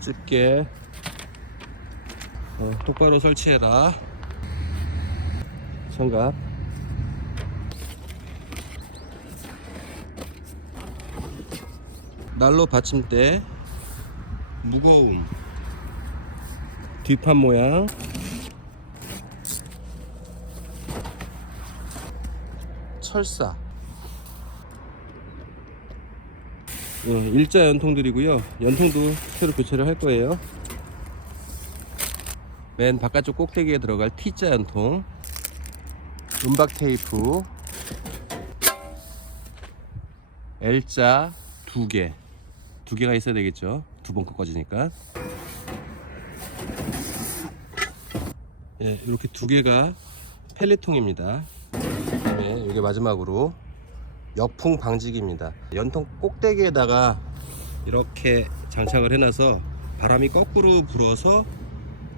집게 똑바로 설치해라. 장갑. 난로 받침대. 무거움. 뒷판 모양. 철사. 일자 연통들이고요. 연통도 새로 교체를 할 거예요. 맨 바깥쪽 꼭대기에 들어갈 T자 연통, 은박 테이프, L자 2개가 있어야 되겠죠. 두 번 꺾어지니까. 예, 이렇게 2개가 펠리통입니다. 그다음에 이게 마지막으로 역풍 방지기입니다. 연통 꼭대기에다가 이렇게 장착을 해놔서 바람이 거꾸로 불어서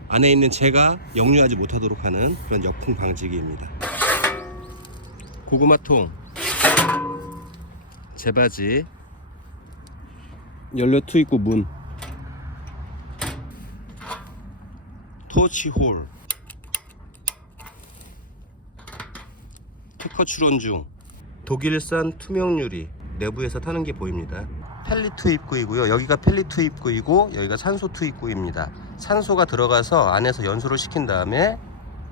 안에 있는 재가 역류하지 못하도록 하는 그런 역풍 방지기입니다. 고구마통, 재바지, 연료 투입구 문, 토치홀, 특허 출원 중, 독일산 투명 유리, 내부에서 타는 게 보입니다. 펠릿 투입구이고요. 여기가 펠릿 투입구이고 여기가 산소 투입구입니다. 산소가 들어가서 안에서 연소를 시킨 다음에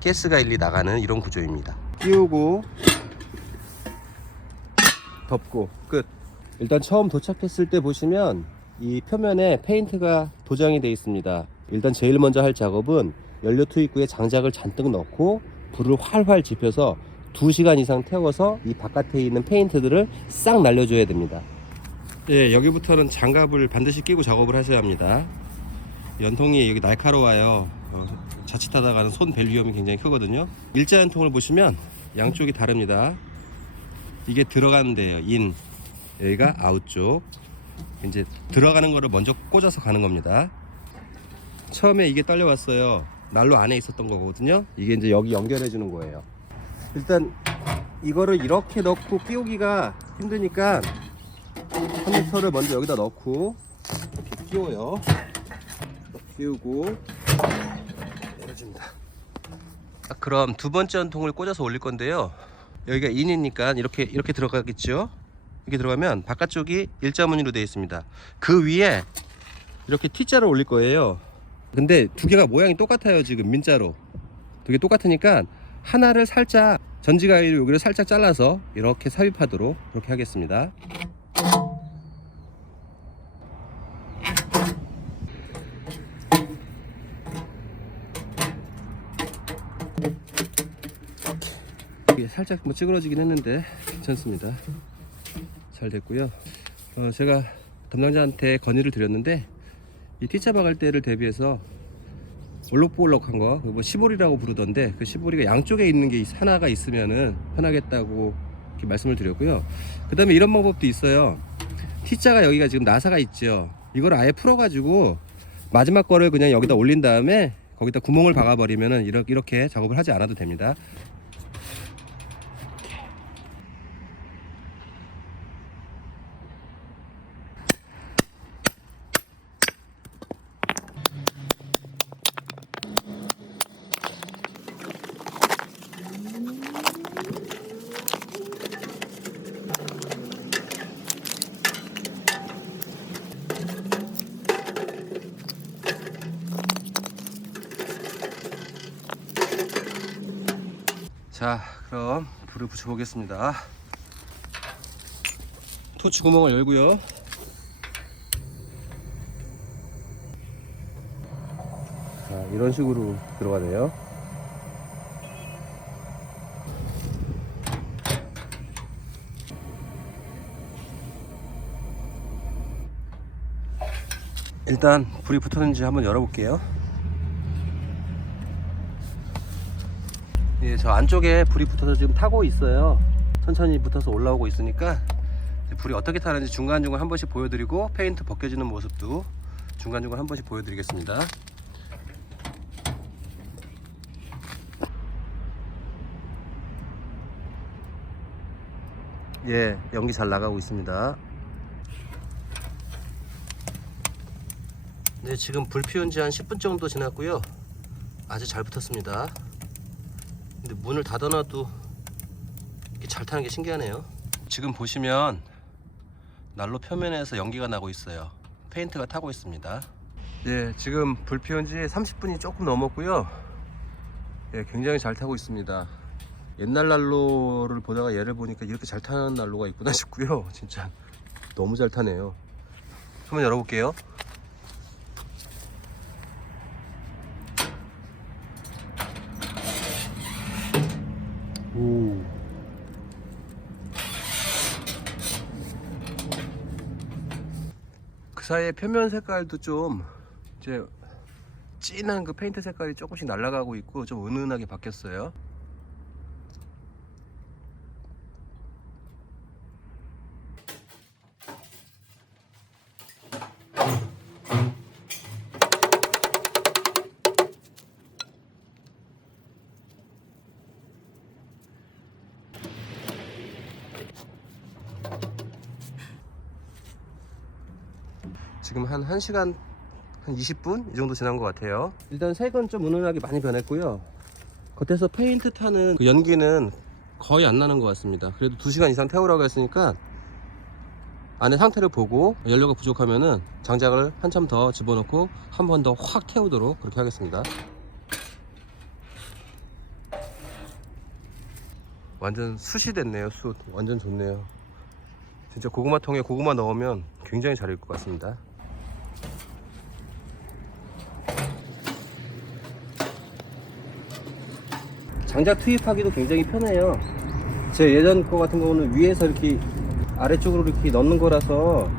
가스가 일리 나가는 이런 구조입니다. 끼우고 덮고 끝. 일단 처음 도착했을 때 보시면 이 표면에 페인트가 도장이 되어 있습니다. 일단 제일 먼저 할 작업은 연료 투입구에 장작을 잔뜩 넣고 불을 활활 지펴서 2시간 이상 태워서 이 바깥에 있는 페인트들을 싹 날려줘야 됩니다. 예, 여기부터는 장갑을 반드시 끼고 작업을 하셔야 합니다. 연통이 여기 날카로워요. 자칫하다가는 손 벨 위험이 굉장히 크거든요. 일자 연통을 보시면 양쪽이 다릅니다. 이게 들어가는 데예요. 인, 여기가 아웃 쪽. 이제 들어가는 거를 먼저 꽂아서 가는 겁니다. 처음에 이게 떨려왔어요. 난로 안에 있었던 거거든요. 이게 이제 여기 연결해 주는 거예요. 일단 이거를 이렇게 넣고 끼우기가 힘드니까 컴퓨터를 먼저 여기다 넣고 이렇게 끼워요. 끼우고 열어줍니다. 그럼 두 번째 연통을 꽂아서 올릴 건데요. 여기가 인이니까 이렇게 들어가겠죠. 이렇게 들어가면 바깥쪽이 일자무늬로 되어 있습니다. 그 위에 이렇게 T자를 올릴 거예요. 근데 2개가 모양이 똑같아요. 지금 민자로 2개 똑같으니까 하나를 살짝 전지가위로 여기를 살짝 잘라서 이렇게 삽입하도록 그렇게 하겠습니다. 이게 살짝 뭐 찌그러지긴 했는데 괜찮습니다. 잘 됐고요. 제가 담당자한테 건의를 드렸는데 이 T자 박을 때를 대비해서 올록볼록한 거, 뭐 시볼이라고 부르던데 그 시볼이가 양쪽에 있는 게 하나가 있으면은 편하겠다고 이렇게 말씀을 드렸고요. 그 다음에 이런 방법도 있어요. T자가 여기가 지금 나사가 있죠. 이걸 아예 풀어가지고 마지막 거를 그냥 여기다 올린 다음에 거기다 구멍을 박아버리면은 이렇게 작업을 하지 않아도 됩니다. 자, 그럼 불을 붙여 보겠습니다. 토치 구멍을 열고요. 자, 이런 식으로 들어가네요. 일단 불이 붙었는지 한번 열어볼게요. 예, 저 안쪽에 불이 붙어서 지금 타고 있어요. 천천히 붙어서 올라오고 있으니까 불이 어떻게 타는지 중간중간 한 번씩 보여드리고 페인트 벗겨지는 모습도 중간중간 한 번씩 보여드리겠습니다. 예, 연기 잘 나가고 있습니다. 네, 지금 불 피운 지 한 10분 정도 지났고요. 아주 잘 붙었습니다. 근데 문을 닫아놔도 이렇게 잘 타는 게 신기하네요. 지금 보시면 난로 표면에서 연기가 나고 있어요. 페인트가 타고 있습니다. 예, 지금 불 피운 지 30분이 조금 넘었고요. 예, 굉장히 잘 타고 있습니다. 옛날 난로를 보다가 얘를 보니까 이렇게 잘 타는 난로가 있구나 싶고요. 진짜 너무 잘 타네요. 한번 열어볼게요. 오. 그 사이에 표면 색깔도 좀 이제 진한 그 페인트 색깔이 조금씩 날아가고 있고 좀 은은하게 바뀌었어요. 지금 한 1시간 한 20분 이 정도 지난 것 같아요. 일단 색은 좀 은은하게 많이 변했고요. 겉에서 페인트 타는 그 연기는 거의 안 나는 것 같습니다. 그래도 2시간 이상 태우라고 했으니까 안에 상태를 보고 연료가 부족하면은 장작을 한참 더 집어넣고 한 번 더 확 태우도록 그렇게 하겠습니다. 완전 숯이 됐네요. 숯 완전 좋네요. 진짜 고구마통에 고구마 넣으면 굉장히 잘 익을 것 같습니다. 장작 투입하기도 굉장히 편해요. 제 예전 거 같은 경우는 위에서 이렇게 아래쪽으로 이렇게 넣는 거라서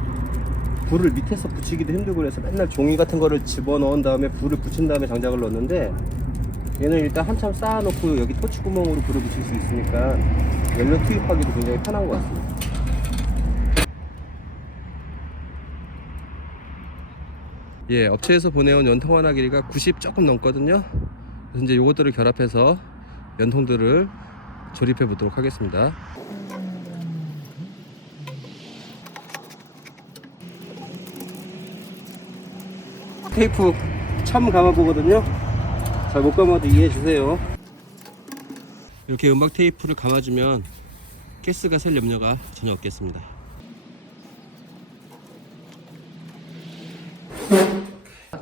불을 밑에서 붙이기도 힘들고 그래서 맨날 종이 같은 거를 집어넣은 다음에 불을 붙인 다음에 장작을 넣었는데, 얘는 일단 한참 쌓아놓고 여기 토치구멍으로 불을 붙일 수 있으니까 연료 투입하기도 굉장히 편한 것 같습니다. 예, 업체에서 보내온 연통 하나 길이가 90 조금 넘거든요. 그래서 이제 요것들을 결합해서 연통들을 조립해 보도록 하겠습니다. 테이프 처음 감아 보거든요. 잘 못 감아도 이해해 주세요. 이렇게 음박 테이프를 감아주면 가스가 셀 염려가 전혀 없겠습니다.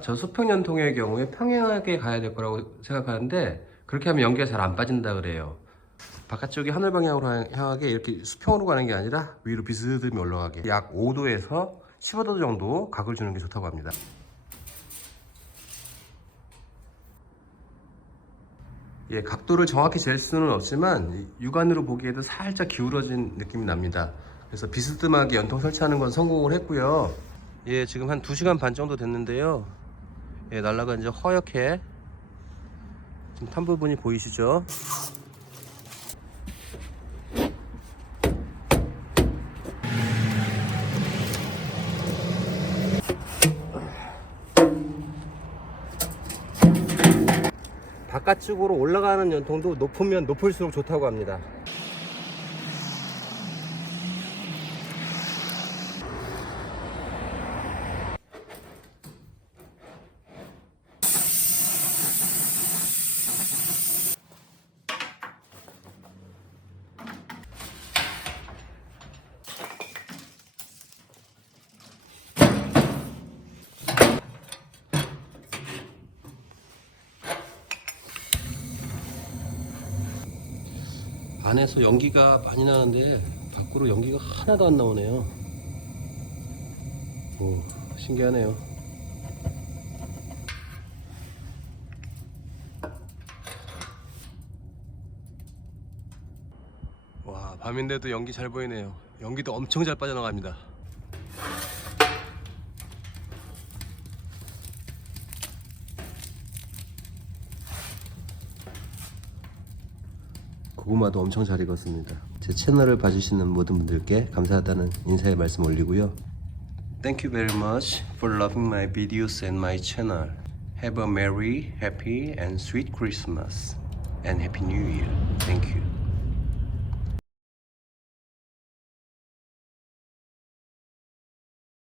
저 수평연통의 경우에 평행하게 가야 될 거라고 생각하는데, 그렇게 하면 연기가 잘 안 빠진다 그래요. 바깥쪽이 하늘 방향으로 향하게 이렇게 수평으로 가는 게 아니라 위로 비스듬히 올라가게 약 5도에서 15도 정도 각을 주는 게 좋다고 합니다. 예, 각도를 정확히 잴 수는 없지만 육안으로 보기에도 살짝 기울어진 느낌이 납니다. 그래서 비스듬하게 연통 설치하는 건 성공을 했고요. 예, 지금 한 2시간 반 정도 됐는데요. 예, 난로가 이제 허옇게 지금 탄 부분이 보이시죠? 바깥쪽으로 올라가는 연통도 높으면 높을수록 좋다고 합니다. 안에서 연기가 많이 나는데 밖으로 연기가 하나도 안 나오네요. 오, 신기하네요. 와, 밤인데도 연기 잘 보이네요. 연기도 엄청 잘 빠져나갑니다. 고구마도 엄청 잘 익었습니다. 제 채널을 봐주시는 모든 분들께 감사하다는 인사의 말씀 올리고요. Thank you very much for loving my videos and my channel. Have a merry, happy and sweet Christmas and Happy New Year. Thank you.